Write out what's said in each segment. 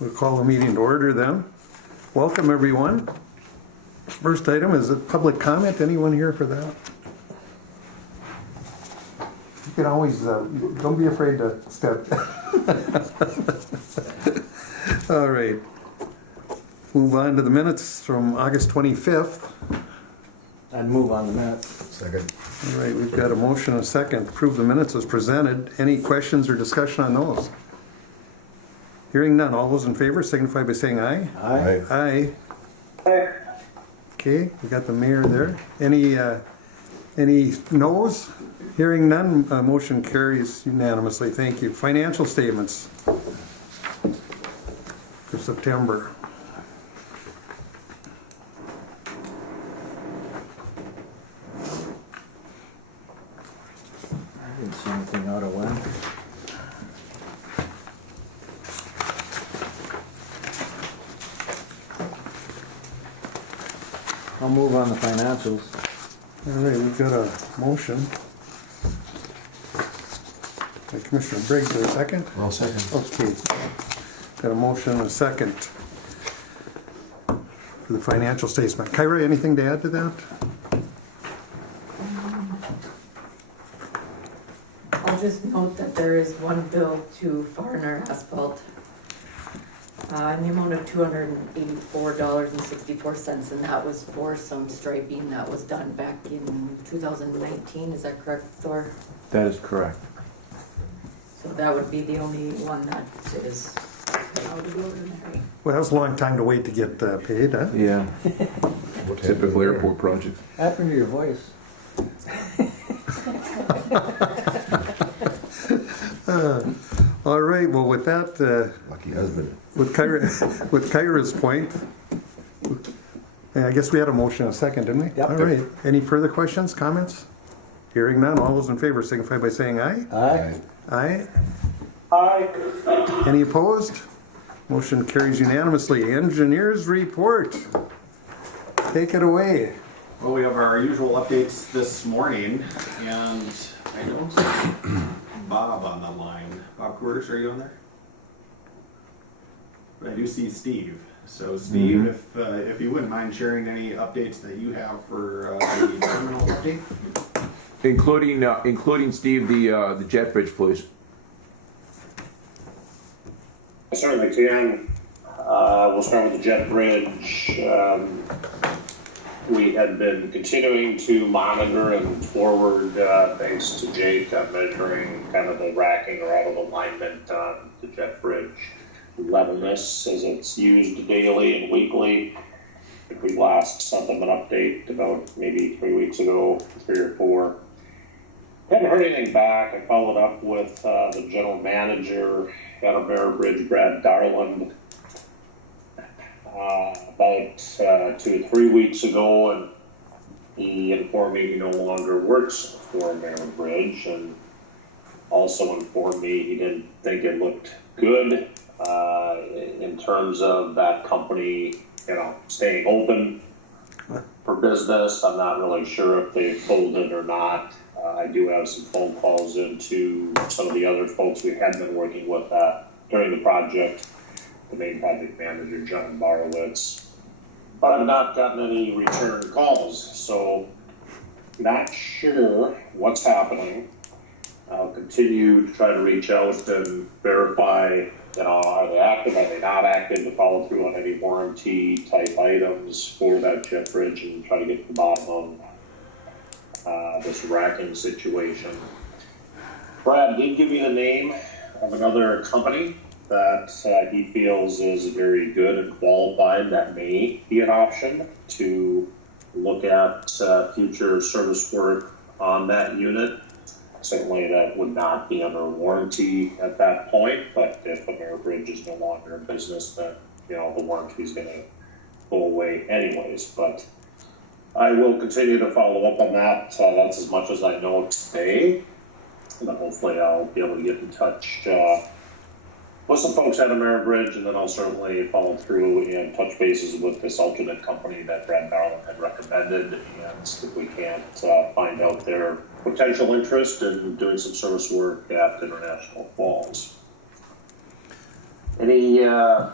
We'll call the meeting to order then. Welcome, everyone. First item is a public comment. Anyone here for that? You can always, don't be afraid to step. All right. Move on to the minutes from August 25th. I'd move on the minutes. Second. All right, we've got a motion and a second. Approve the minutes as presented. Any questions or discussion on those? Hearing none. All those in favor signify by saying aye. Aye. Aye. Aye. Okay, we got the mayor there. Any noes? Hearing none, motion carries unanimously. Thank you. Financial statements for September. I didn't see anything out of line. I'll move on the financials. All right, we've got a motion. By Commissioner Briggs, there a second? Well, second. Okay. Got a motion and a second for the financial statement. Kyra, anything to add to that? I'll just note that there is one bill to Farner Asphalt in the amount of $284.64, and that was for some striping that was done back in 2019. Is that correct, Thor? That is correct. So that would be the only one that is out of the ordinary. Well, that was a long time to wait to get paid, huh? Yeah. Typical airport project. What happened to your voice? All right, well, with that, Lucky husband. with Kyra's point, I guess we had a motion and a second, didn't we? Yep. All right. Any further questions, comments? Hearing none. All those in favor signify by saying aye. Aye. Aye. Aye. Any opposed? Motion carries unanimously. Engineers report. Take it away. Well, we have our usual updates this morning, and I don't see Bob on the line. Bob Coors, are you on there? But I do see Steve. So, Steve, if you wouldn't mind sharing any updates that you have for the terminal update. Including Steve, the jet bridge, please. I certainly can. We'll start with the jet bridge. We had been continuing to monitor and forward, thanks to Jake, measuring kind of the racking or out of alignment on the jet bridge levelness as it's used daily and weekly. I think we last sent them an update about maybe 3 weeks ago, 3 or 4. Haven't heard anything back. I followed up with the general manager at Bear Bridge, Brad Darland, about 2 or 3 weeks ago, and he informed me he no longer works for Bear Bridge, and also informed me he didn't think it looked good in terms of that company, staying open for business. I'm not really sure if they folded or not. I do have some phone calls into some of the other folks we had been working with during the project, the main project manager, John Borowitz. But I've not gotten any return calls, so not sure what's happening. I'll continue to try to reach out and verify, are they active, are they not active, to follow through on any warranty type items for that jet bridge and try to get to the bottom of this racking situation. Brad did give me the name of another company that he feels is very good and qualified. That may be an option to look at future service work on that unit. Certainly that would not be under warranty at that point, but if Ameribridge is no longer in business, then the warranty is going to go away anyways. But I will continue to follow up on that. That's as much as I know today. And then hopefully I'll be able to get in touch with some folks at Ameribridge, and then I'll certainly follow through and touch bases with this alternate company that Brad Darland had recommended, and if we can't find out their potential interest in doing some service work at International Falls. Any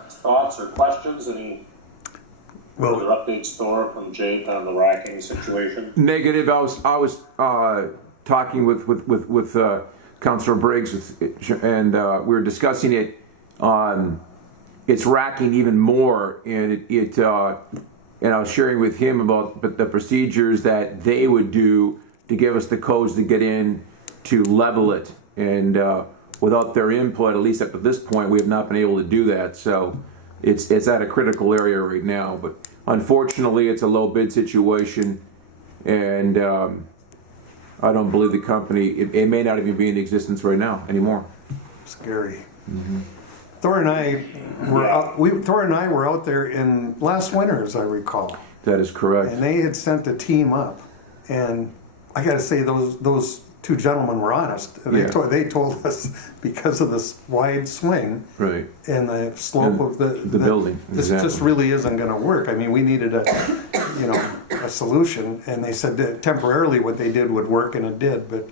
thoughts or questions? Any Well, further updates, Thor, from Jake on the racking situation? Negative. I was talking with Councilor Briggs, and we were discussing it. It's racking even more, and and I was sharing with him about the procedures that they would do to give us the codes to get in to level it, and without their input, at least up to this point, we have not been able to do that. So it's at a critical area right now, but unfortunately, it's a low bid situation, and I don't believe the company. It may not even be in existence right now anymore. scary. Thor and I were out there in last winter, as I recall, That is correct. and they had sent a team up, and I got to say those two gentlemen were honest. And Yeah. they told us because of this wide swing Right. and the slope of the building, this exactly. just really isn't going to work. I mean, we needed a solution, and they said that temporarily what they did would work, and it did. But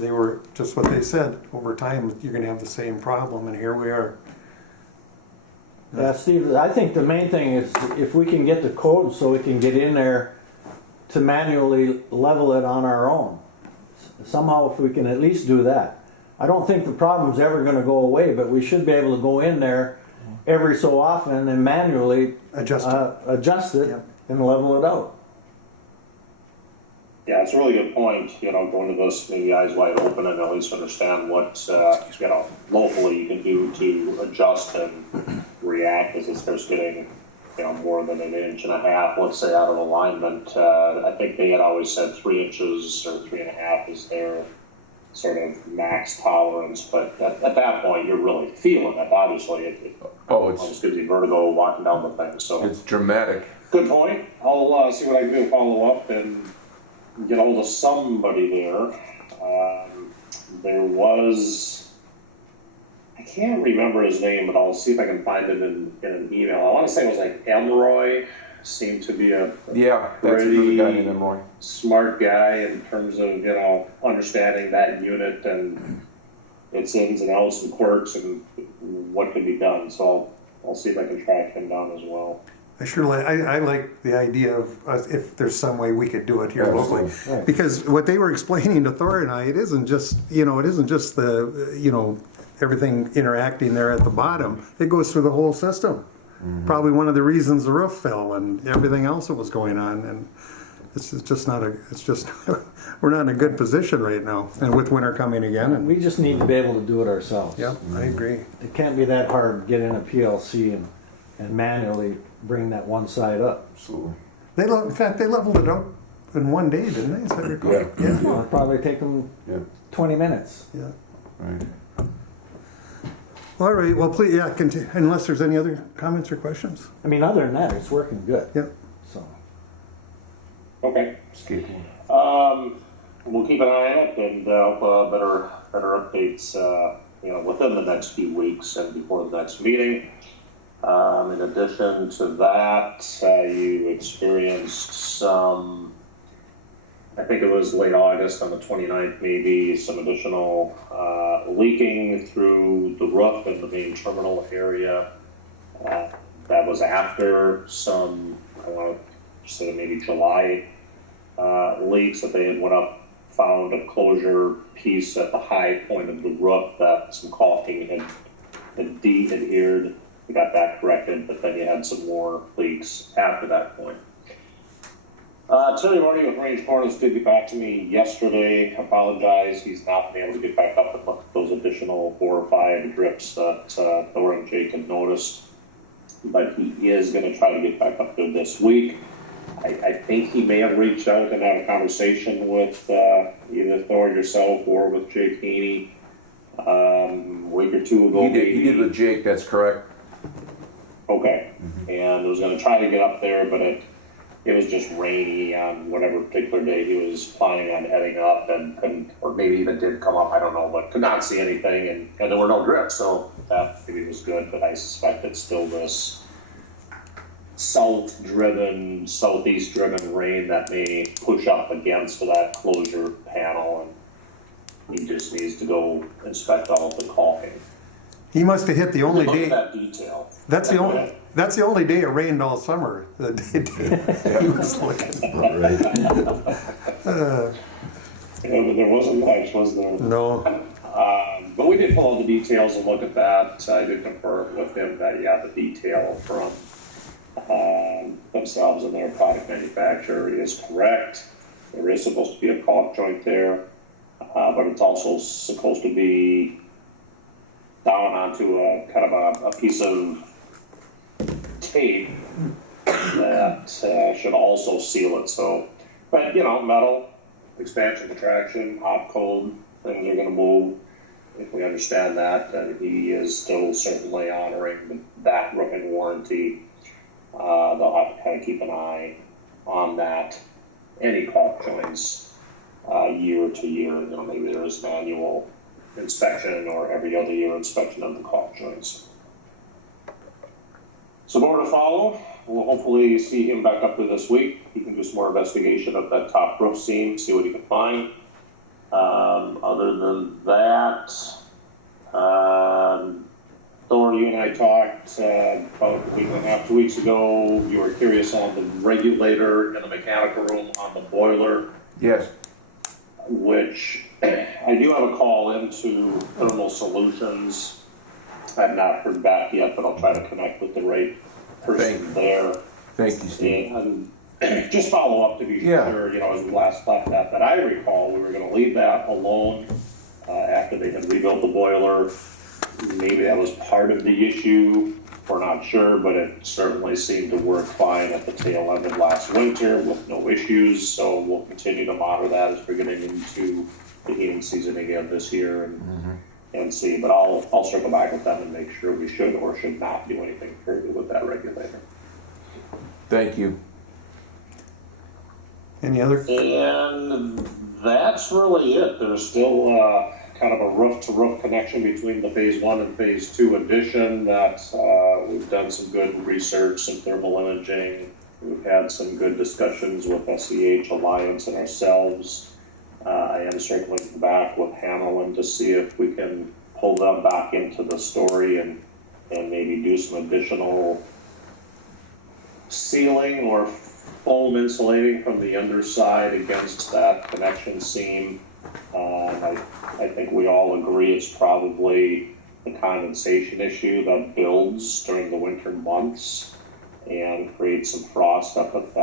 they were just what they said. Over time, you're going to have the same problem, and here we are. Yeah, Steve, I think the main thing is if we can get the code so we can get in there to manually level it on our own. Somehow if we can at least do that. I don't think the problem's ever going to go away, but we should be able to go in there every so often and manually Adjust it. Yep. And level it out. Yeah, it's a really good point, going to this maybe eyes wide open and at least understand what, locally you can do to adjust and react as it starts getting, more than 1.5 inches, let's say, out of alignment. I think they had always said 3 inches or 3.5 is their sort of max tolerance, but at that point you're really feeling it, obviously. It almost gives you vertigo walking down the thing, so. It's dramatic. Good point. I'll see what I can do to follow up and get a hold of somebody there. There was, I can't remember his name, but I'll see if I can find it in an email. I want to say it was like Elroy. Seemed to be a Yeah, that's the guy named Roy. smart guy in terms of, understanding that unit and its ins and outs and quirks and what can be done. So I'll see if I can track him down as well. I like the idea of if there's some way we could do it here locally, Right. because what they were explaining to Thor and I, it isn't just the everything interacting there at the bottom. It goes through the whole system. Probably one of the reasons the roof fell and everything else that was going on, and we're not in a good position right now, and with winter coming again. And We just need to be able to do it ourselves. yep, I agree. It can't be that hard to get in a PLC and manually bring that one side up. Absolutely. In fact, they leveled it out in one day, didn't they? Is that correct? Yeah. It'll probably take them Yeah. 20 minutes. Yeah. Right. All right. Well, please, continue. Unless there's any other comments or questions. I mean, other than that, it's working good. Yep. So, Okay. Skateboard. We'll keep an eye on it and better updates, within the next few weeks and before the next meeting. In addition to that, you experienced some, I think it was late August on the 29th maybe, some additional leaking through the roof in the main terminal area. That was after some, I want to say maybe July leaks that they had went up, found a closure piece at the high point of the roof that some caulking had de-adhered. We got that corrected, but then you had some more leaks after that point. Terry Marty with Range Corners did get back to me yesterday. Apologize, he's not been able to get back up and look at those additional 4 or 5 drips that Thor and Jake had noticed. But he is going to try to get back up there this week. I think he may have reached out and had a conversation with either Thor yourself or with Jake Haney a week or two ago. He did with Jake, that's correct. Okay. And was going to try to get up there, but it was just rainy on whatever particular day he was planning on heading up and couldn't, or maybe even did come up, I don't know, but could not see anything and there were no drifts, so that maybe was good, but I suspect it's still this southeast driven rain that may push up against that closure panel, and he just needs to go inspect all of the caulking. He must have hit the only Look at day. that detail. That's the only day it rained all summer. The day he was looking. There wasn't much, was there? No. But we did pull all the details and look at that. I did confirm with him that, yeah, the detail from themselves and their product manufacturer is correct. There is supposed to be a caulk joint there, but it's also supposed to be down onto a kind of a piece of tape that should also seal it. So, but you know, metal, expansion, contraction, hot, cold, things are going to move. If we understand that, and he is still certainly honoring that roofing warranty. They'll have to kind of keep an eye on that. Any caulk joints, year to year, you know, maybe there is manual inspection or every other year inspection of the caulk joints. So more to follow. We'll hopefully see him back up there this week. He can do some more investigation of that top roof seam, see what he can find. Other than that, Thor, you and I talked about a week and a half, 2 weeks ago. You were curious on the regulator in the mechanical room on the boiler. Yes. Which I do have a call into Thermal Solutions. I've not heard back yet, but I'll try to connect with the right person there. Thank you, Steve. And just follow up to be Yeah. sure, you know, as we last left that I recall, we were going to leave that alone after they had rebuilt the boiler. Maybe that was part of the issue. We're not sure, but it certainly seemed to work fine at the tail end of last winter with no issues. So we'll continue to monitor that as we're getting into the heating season again this year and see. But I'll circle back with them and make sure we should or should not do anything further with that regulator. Thank you. Any other? And that's really it. There's still kind of a roof-to-roof connection between the Phase 1 and Phase 2 addition that we've done some good research, some thermal imaging. We've had some good discussions with SEH Alliance and ourselves. I am circling back with Hamilton to see if we can pull them back into the story and maybe do some additional sealing or foam insulating from the underside against that connection seam. I think we all agree it's probably the condensation issue that builds during the winter months and creates some frost up at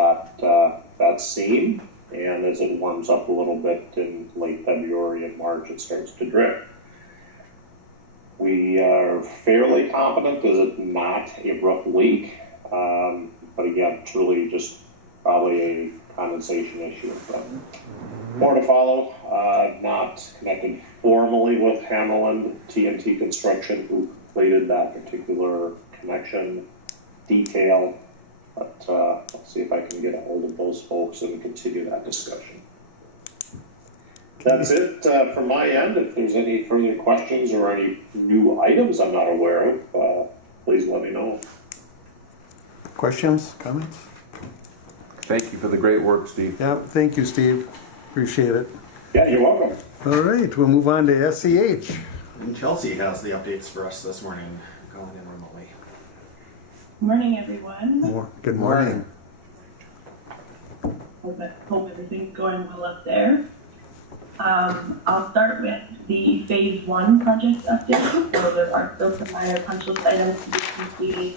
that seam. And as it warms up a little bit in late February and March, it starts to drip. We are fairly confident that it's not a roof leak, but again, truly just probably a condensation issue. But more to follow. Not connected formally with Hamelin TNT Construction, who completed that particular connection detail. But I'll see if I can get a hold of those folks and continue that discussion. That's it from my end. If there's any further questions or any new items I'm not aware of, please let me know. Questions, comments? Thank you for the great work, Steve. Yeah, thank you, Steve. Appreciate it. Yeah, you're welcome. All right, we'll move on to SEH. And Chelsea has the updates for us this morning, calling in remotely. Morning, everyone. Good morning. Hope everything's going well up there. I'll start with the Phase 1 project update. So there are still some minor punch list items to be completed,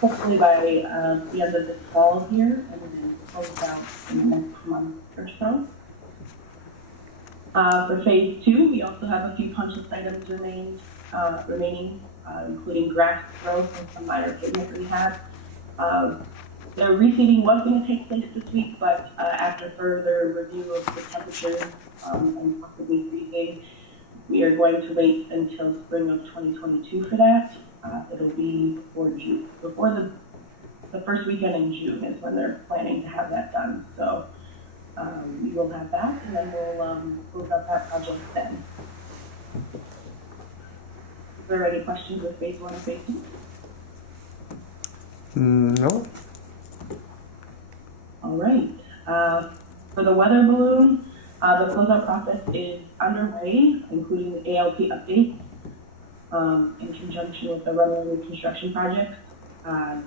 hopefully by the end of this fall here, and then close out in the next month or so. For Phase 2, we also have a few punch list items remaining, including grass growth and some minor pavement rehab. The reseeding was going to take place this week, but after further review of the temperatures and possibly freezing, we are going to wait until spring of 2022 for that. It'll be before June, before the first weekend in June is when they're planning to have that done. So we will have that, and then we'll close out that project then. Is there any questions with Phase 1 or Phase 2? No. All right. For the weather balloon, the closeout process is underway, including the ALP updates. in conjunction with the runway reconstruction project. I'm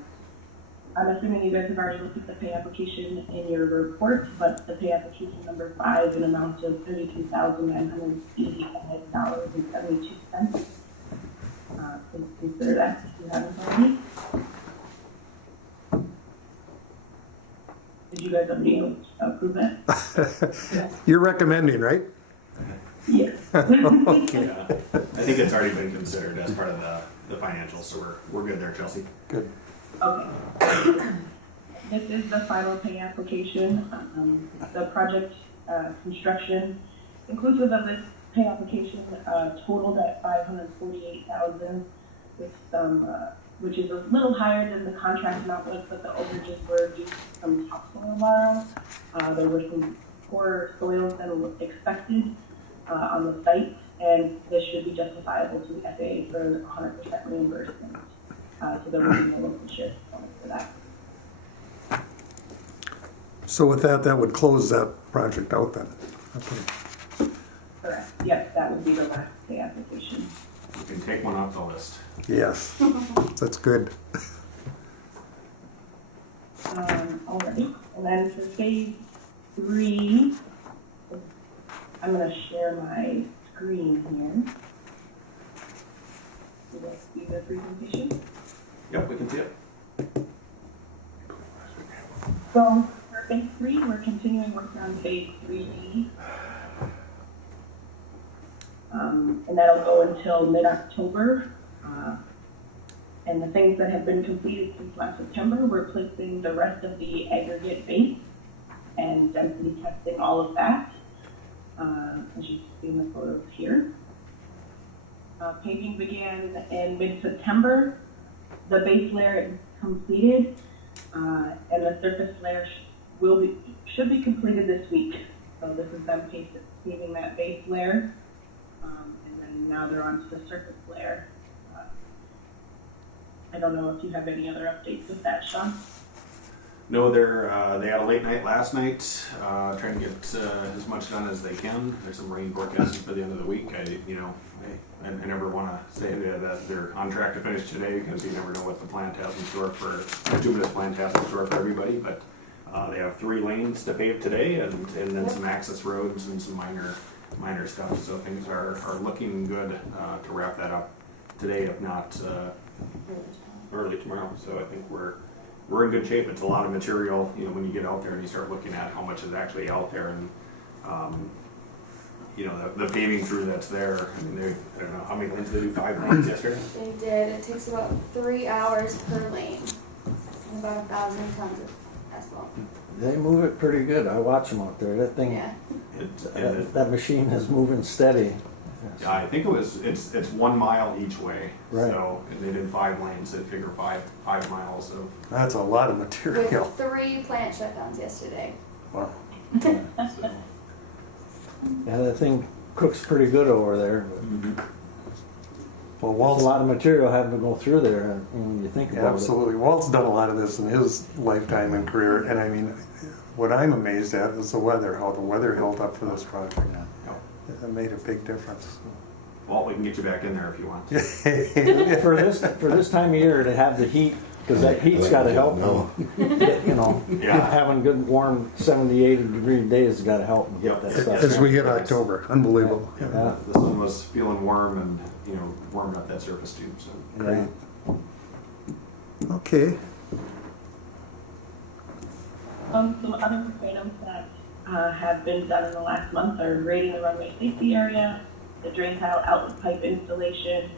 assuming you guys have already looked at the pay application in your report, but the pay application number 5 in amount of $32,985.72. Please consider that if you haven't already. Did you guys already approve it? You're recommending, right? Yes. Yeah, I think it's already been considered as part of the financials, so we're good there, Chelsea. Good. Okay. This is the final pay application. The project construction, inclusive of this pay application, totaled at $548,000, with some, which is a little higher than the contract amount was, but the overages were due to some topsoil borrow. There were some poorer soils than was expected on the site, and this should be justifiable to the FAA for 100% reimbursement to the regional local share for that. So with that, that would close that project out then. Okay. Correct. Yes, that would be the last pay application. You can take one off the list. Yes, that's good. Alrighty. And then for phase 3, I'm going to share my screen here. You guys see the presentation? Yep, we can see it. So for phase 3, we're continuing work on phase 3D. And that'll go until mid-October. And the things that have been completed since last September, we're placing the rest of the aggregate base and density testing all of that, as you see in the photos here. Paving began in mid-September. The base layer is completed, and the surface layer should be completed this week. So this is them paving that base layer, and then now they're onto the surface layer. I don't know if you have any other updates with that, Sean. No, they had a late night last night, trying to get as much done as they can. There's some rain forecasting for the end of the week. I never want to say that they're on track to finish today, because you never know what the plant has in store for, the bituminous plant has in store for everybody. But they have 3 lanes to pave today, and then some access roads and some minor stuff. So things are looking good to wrap that up today, if not early tomorrow. So I think we're in good shape. It's a lot of material, when you get out there and you start looking at how much is actually out there, and the paving crew that's there. I mean, I don't know how many lanes did they do. 5 lanes yesterday. They did. It takes about 3 hours per lane, and about 1,000 tons of asphalt. They move it pretty good. I watch them out there. That thing, Yeah. that machine is moving steady. Yeah, I think it's 1 mile each way. Right. So and they did 5 lanes. They figure 5 miles of. That's a lot of With material. 3 plant shutdowns yesterday. Wow. So. Yeah, that thing cooks pretty good over there. But Well, there's a Walt's, lot of material having to go through there when you think yeah, about absolutely. Walt's done a lot of this in his lifetime and career, and I mean, what I'm amazed at is the weather, how the weather held up for this project. it. It made a big difference. Well, we can get you back in there if you want. For this time of year to have the heat, because that heat's got to help. Yeah. Having good warm 70, 80 degree days has got to help them get that stuff. As we hit October, unbelievable. Yeah. The sun was feeling warm and warming up that surface too. So. Yeah. Okay. Some other items that have been done in the last month are grading the runway safety area, the drain tile outlet pipe installation,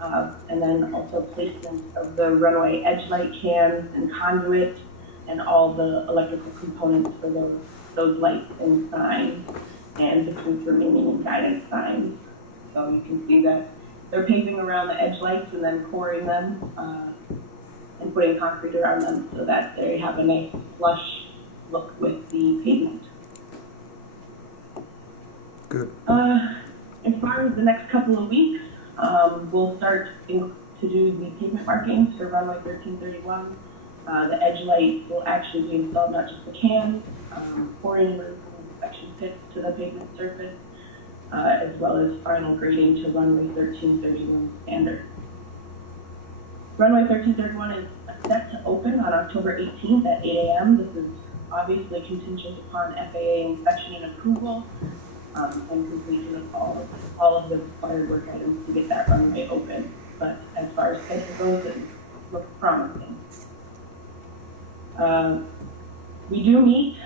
and then also placement of the runway edge light cams and conduit, and all the electrical components for those lights and signs, and the truth remaining and guidance signs. So you can see that they're paving around the edge lights and then coring them and putting concrete around them so that they have a nice flush look with the pavement. Good. As far as the next couple of weeks, we'll start to do the pavement markings for runway 1331. The edge light will actually be installed, not just the cans, pouring inspection pits to the pavement surface, as well as final grading to runway 1331 standard. Runway 1331 is set to open on October 18th at 8 a.m. This is obviously contingent upon FAA inspection and approval and completion of all of the required work items to get that runway open. But as far as schedule goes, it looks promising. We do meet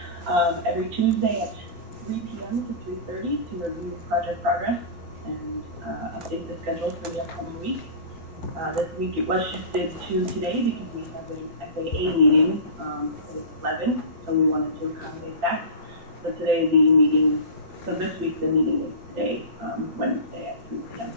every Tuesday at 3 p.m. to 3:30 to review project progress and update the schedule for the upcoming week. This week it was shifted to today because we have an FAA meeting at 11, so we wanted to accommodate that. So today the meeting, so this week the meeting is today, Wednesday at 3 p.m.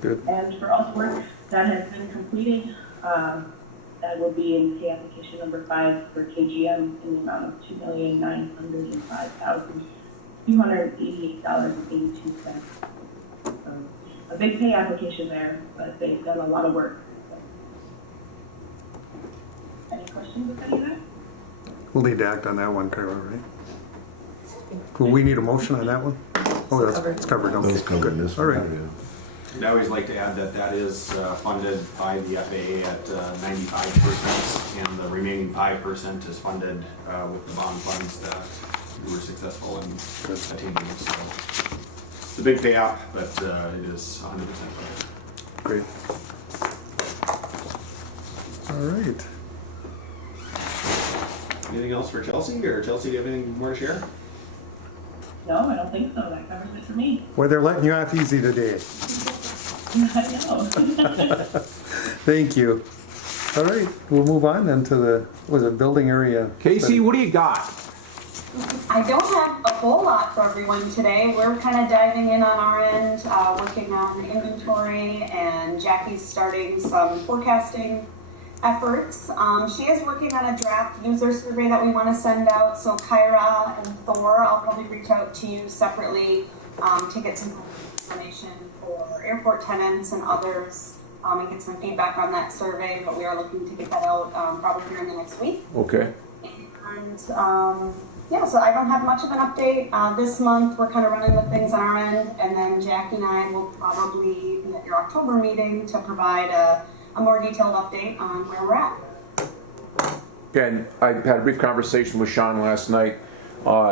Good. And for all work that has been completed, that will be in pay application number 5 for KGM in the amount of $2,905,288.82. A big pay application there, but they've done a lot of work. Any questions with any of that? We'll need to act on that one, Carla, right? Will we need a motion on that one? Oh, it's covered. Okay, good. All right. I always like to add that that is funded by the FAA at 95%, and the remaining 5% is funded with the bond funds that we were successful in attaining. So it's a big payout, but it is 100% funded. Great. All right. Anything else for Chelsea? Or Chelsea, do you have anything more to share? No, I don't think so. That covers it for me. Well, they're letting you off easy today. I know. Thank you. All right, we'll move on then to the, building area? Casey, what do you got? I don't have a whole lot for everyone today. We're kind of diving in on our end, working on inventory, and Jackie's starting some forecasting efforts. She is working on a draft user survey that we want to send out. So Kyra and Thor, I'll probably reach out to you separately to get some information for airport tenants and others and get some feedback on that survey. But we are looking to get that out probably here in the next week. Okay. And yeah, so I don't have much of an update. This month we're kind of running with things on our end, and then Jackie and I will probably be at your October meeting to provide a more detailed update on where we're at. And I had a brief conversation with Sean last night,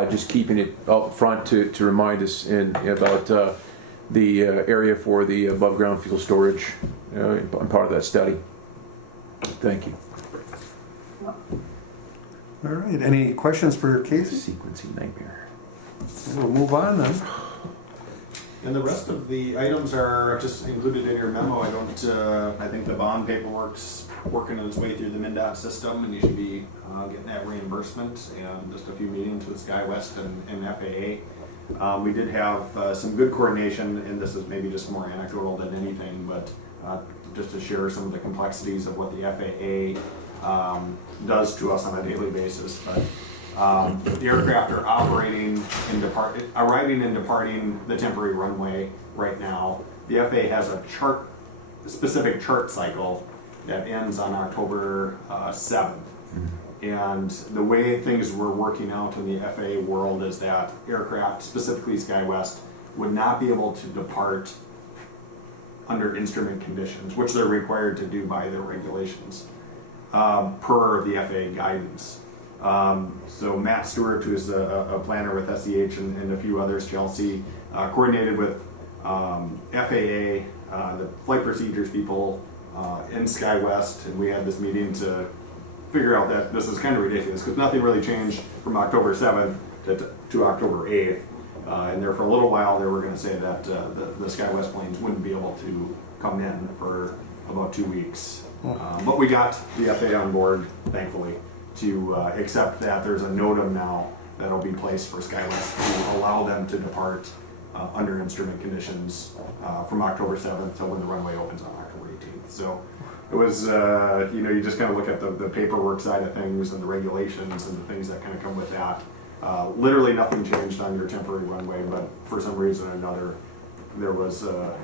just keeping it up front to remind us about the area for the above ground fuel storage. I'm part of that study. Thank you. All right, any questions for Casey? Sequencing nightmare. We'll move on then. And the rest of the items are just included in your memo. I think the bond paperwork's working its way through the MnDOT system, and you should be getting that reimbursement, and just a few meetings with SkyWest and FAA. We did have some good coordination, and this is maybe just more anecdotal than anything, but just to share some of the complexities of what the FAA does to us on a daily basis. But the aircraft are arriving and departing the temporary runway right now. The FAA has a specific chart cycle that ends on October 7th. And the way things were working out in the FAA world is that aircraft, specifically SkyWest, would not be able to depart under instrument conditions, which they're required to do by their regulations, per the FAA guidance. So Matt Stewart, who's a planner with SEH and a few others, Chelsea, coordinated with FAA, the flight procedures people in SkyWest, and we had this meeting to figure out that this is kind of ridiculous because nothing really changed from October 7th to October 8th. And there for a little while they were going to say that the SkyWest planes wouldn't be able to come in for about 2 weeks. But we got the FAA on board, thankfully, to accept that there's a NOTAM now that'll be placed for SkyWest to allow them to depart under instrument conditions from October 7th till when the runway opens on October 18th. So it was, you just kind of look at the paperwork side of things and the regulations and the things that kind of come with that. Literally nothing changed on your temporary runway, but for some reason or another, there was the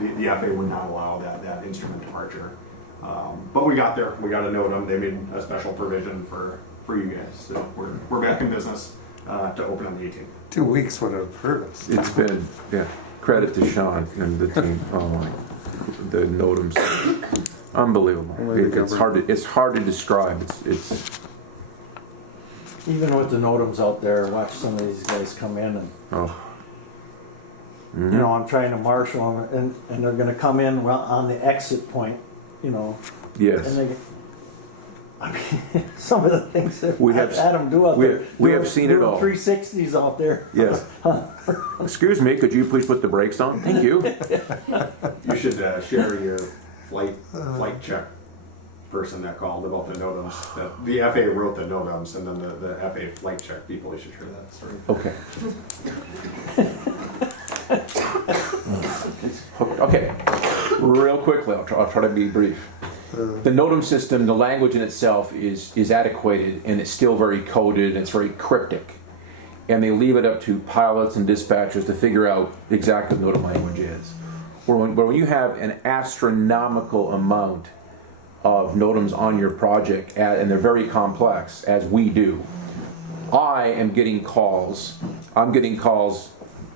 FAA would not allow that instrument departure. But we got there. We got a NOTAM. They made a special provision for you guys. So we're back in business. to open on the 18th. 2 weeks would have hurt us. It's been, yeah, credit to Sean and the team. Oh my, the NOTAMs, unbelievable. It's hard to describe. It's Even with the NOTAMs out there, watch some of these guys come in and, you know, I'm trying to marshal them and they're gonna come in on the exit point, you know. yes. And they, I mean, some of the things that We I've have- had them do out there. we have seen it doing all. 360s out there. Yes. Excuse me, could you please put the brakes on? Thank you. You should share your flight check person that called about the NOTAMs. The FAA wrote the NOTAMs, and then the FAA flight check people. You should share that story. Okay. Okay. Real quickly, I'll try to be brief. The NOTAM system, the language in itself is adequated, and it's still very coded, and it's very cryptic. And they leave it up to pilots and dispatchers to figure out exactly what NOTAM language is. But when you have an astronomical amount of NOTAMs on your project, and they're very complex, as we do, I am getting calls. I'm getting calls.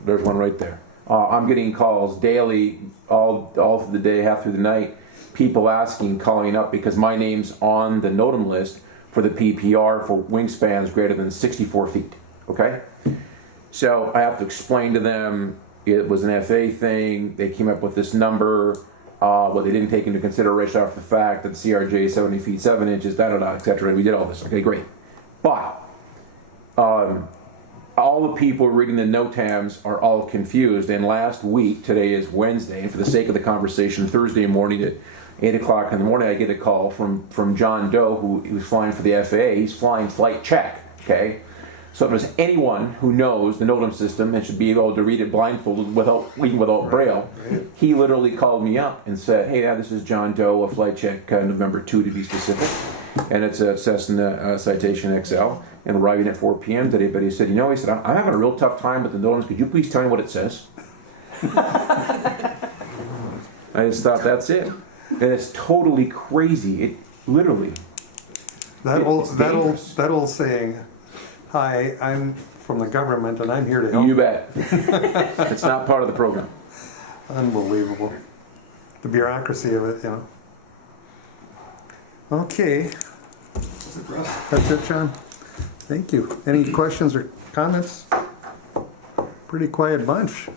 There's one right there. I'm getting calls daily, all through the day, half through the night. People asking, calling up because my name's on the NOTAM list for the PPR for wingspans greater than 64 feet. Okay? So I have to explain to them it was an FA thing. They came up with this number. What they didn't take into consideration after the fact that the CRJ is 70 feet 7 inches, etc. And we did all this. Okay, great. But all the people reading the NOTAMs are all confused. And last week, today is Wednesday, and for the sake of the conversation, Thursday morning at 8 o'clock in the morning, I get a call from John Doe, who was flying for the FAA. He's flying flight check, okay? So if there's anyone who knows the NOTAM system and should be able to read it blindfolded even without Braille, he literally called me up and said, hey, this is John Doe, a flight check November 2 to be specific. And it's a Cessna Citation XL, and arriving at 4 p.m. today. But he said, he said, I'm having a real tough time with the NOTAMs. Could you please tell me what it says? I just thought, that's it. And it's totally crazy. It literally. That old saying, hi, I'm from the government and I'm here to help. You bet. It's not part of the program. Unbelievable. The bureaucracy of it, you know. Okay. That's it, John. Thank you. Any questions or comments? Pretty quiet bunch.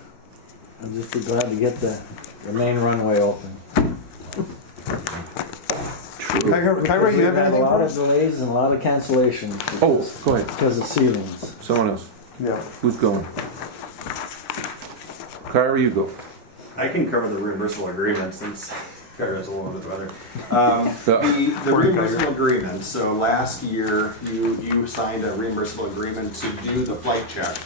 I'm just glad to get the main runway open. Kyra, you have We've had a anything lot for of us? delays and a lot of cancellations. Oh, go ahead. Because of ceilings. Someone else. Yeah. Who's going? Kyra, you go. I can cover the reimbursable agreement since Kyra's a little bit better. The reimbursable agreement. So last year you signed a reimbursable agreement to do the flight check.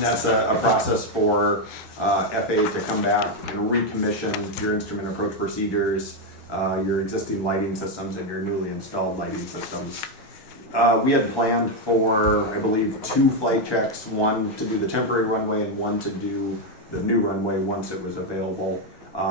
That's a process for FAA to come back and recommission your instrument approach procedures, your existing lighting systems, and your newly installed lighting systems. We had planned for, I believe, 2 flight checks, one to do the temporary runway and one to do the new runway once it was available.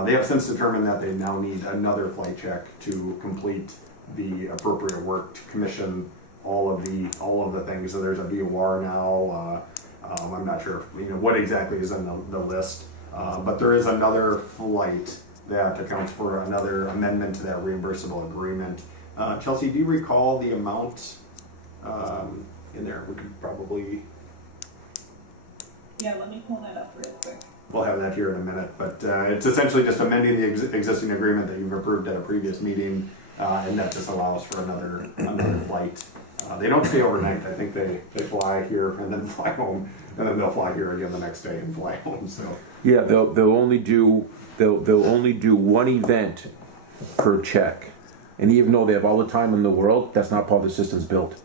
They have since determined that they now need another flight check to complete the appropriate work to commission all of the things. So there's a VOR now. I'm not sure what exactly is on the list, but there is another flight that accounts for another amendment to that reimbursable agreement. Chelsea, do you recall the amount in there? We could probably. Yeah, let me pull that up real quick. We'll have that here in a minute, but it's essentially just amending the existing agreement that you've approved at a previous meeting, and that just allows for another flight. They don't stay overnight. I think they fly here and then fly home, and then they'll fly here again the next day and fly home. So Yeah, they'll only do one event per check, and even though they have all the time in the world, that's not how the system's built.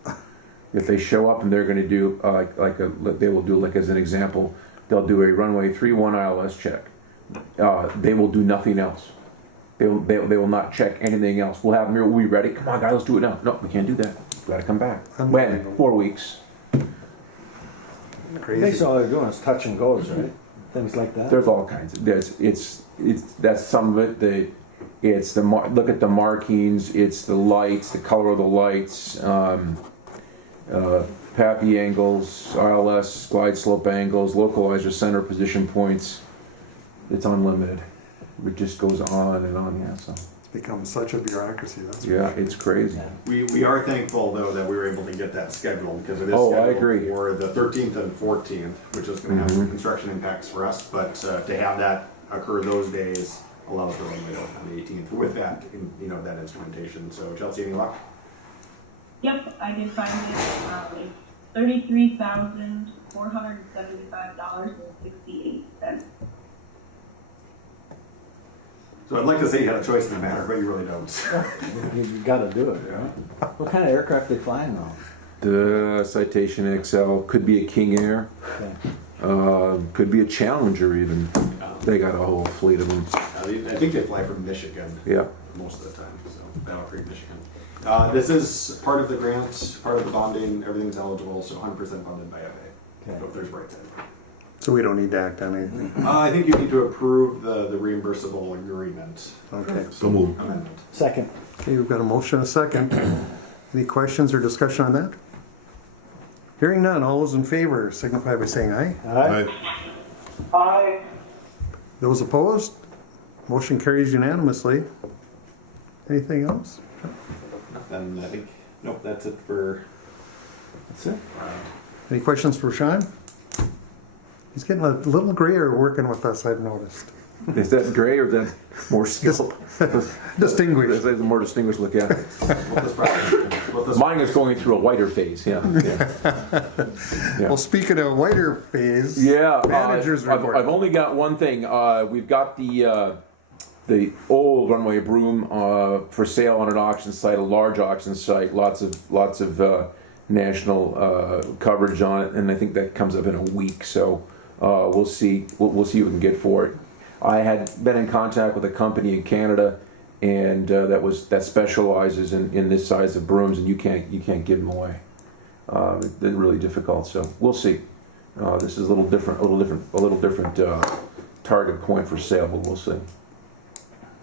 If they show up and they're going to do they will do, like as an example, they'll do a runway 31 ILS check. They will do nothing else. They will not check anything else. We'll have them here. We'll be ready. Come on, guys, let's do it now. No, we can't do that. We got to come back. When? 4 weeks. Crazy. Basically all they're doing is touch and goes, right? Things like that. There's all kinds of. That's some of it. Look at the markings. It's the lights, the color of the lights. PAPI angles, ILS, glide slope angles, localizer center position points. It's unlimited. It just goes on and on, yeah, so. It's become such a bureaucracy, that's. Yeah, it's crazy. We are thankful though that we were able to get that scheduled because it is Oh, I scheduled agree. for the 13th and 14th, which is going to have some construction impacts for us. But to have that occur those days allows for runway on the 18th with that, that instrumentation. So Chelsea, any luck? Yep, I did find it. It's $33,475.68. So I'd like to say you had a choice in the matter, but you really don't. You gotta do it, right? What kind of aircraft they flying now? The Citation XL could be a King Air, could be a Challenger even. They got a whole fleet of them. I think they fly from Michigan Yeah. most of the time, so Battle Creek, Michigan. This is part of the grant, part of the bonding, everything's eligible, so 100% funded by FA. Okay. So if there's right side. So we don't need to act on anything. I think you need to approve the reimbursable agreement Okay. So moved. amendment. Second. Okay, we've got a motion, a second. Any questions or discussion on that? Hearing none, all those in favor signify by saying aye. Aye. Aye. Those opposed? Motion carries unanimously. Anything else? Then I think, nope, that's it for. That's it. Any questions for Sean? He's getting a little grayer working with us, I've noticed. Is that gray or is that more skilled? Distinguished. That's a more distinguished look at it. Mine is going through a whiter phase, yeah. Well, speaking of whiter phase, Yeah, managers report. I've only got one thing. We've got the old runway broom for sale on an auction site, a large auction site. Lots of national coverage on it, and I think that comes up in a week. So we'll see. We'll see what we can get for it. I had been in contact with a company in Canada, and that specializes in this size of brooms, and you can't give them away. They're really difficult. So we'll see. This is a little different target point for sale, but we'll see.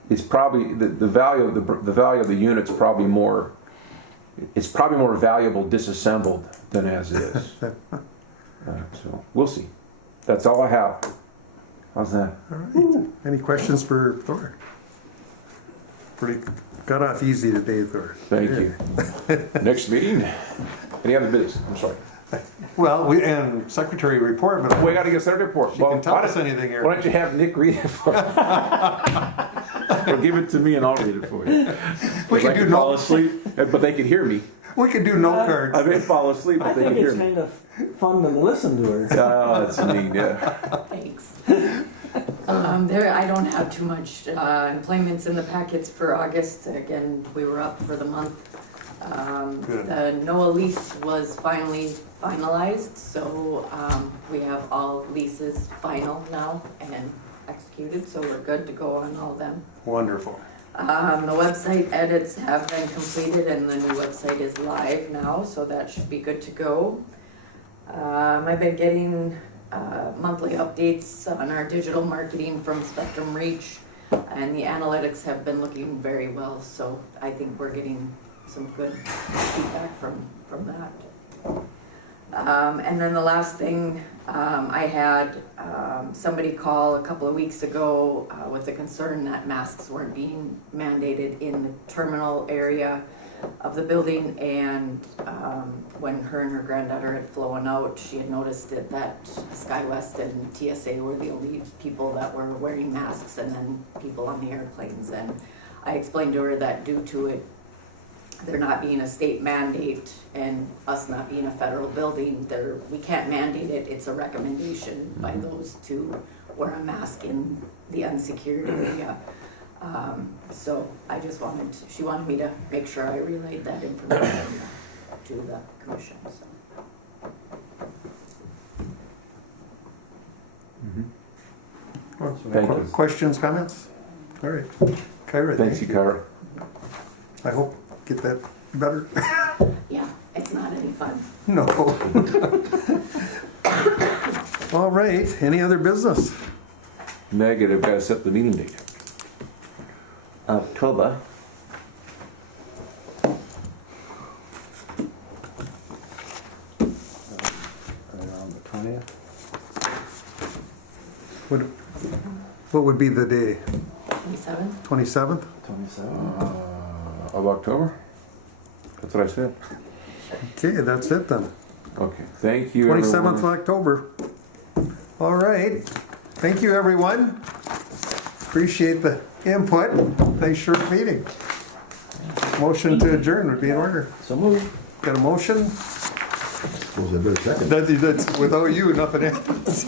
It's probably the value of the unit's probably more. It's probably more valuable disassembled than as is. So we'll see. That's all I have. How's that? All right. Any questions for Thor? Got off easy today, Thor. Thank you. Next meeting? Any other business? I'm sorry. Well, and secretary report, but We got to get a Saturday report. she can tell us anything here. Why don't you have Nick read it for you? Or give it to me and I'll read it for you. We could I do could fall note. asleep, but they could hear me. We could do note cards. I may fall asleep, I but they think can hear it's me. kind of fun to listen to her. Oh, that's neat, yeah. Thanks. I don't have too much employments in the packets for August. Again, we were up for the month. Good. The NOAA lease was finally finalized, so we have all leases final now and executed, so we're good to go on all of them. Wonderful. The website edits have been completed and the new website is live now, so that should be good to go. I've been getting monthly updates on our digital marketing from Spectrum Reach, and the analytics have been looking very well, so I think we're getting some good feedback from that. And then the last thing, I had somebody call a couple of weeks ago with a concern that masks weren't being mandated in the terminal area of the building, and when her and her granddaughter had flown out, she had noticed that SkyWest and TSA were the only people that were wearing masks, and then people on the airplanes. And I explained to her that due to it there not being a state mandate and us not being a federal building, we can't mandate it. It's a recommendation by those to wear a mask in the unsecured area. So I just she wanted me to make sure I relayed that information to the commission. So. Thank you. Questions, comments? All right. Kyra, Thanks, thank you. Kyra. I hope get that better. Yeah, it's not any fun. No. All right. Any other business? Negative, gotta set the meeting date. October. What would be the day? 27? 27th? 27. Of October? That's what I said. Okay, that's it then. Okay, thank you, 27th of everyone. October. All right. Thank you, everyone. Appreciate the input. Nice short meeting. Motion to adjourn would be in order. So moved. Got a motion? Suppose I better second. That's without you, nothing happens.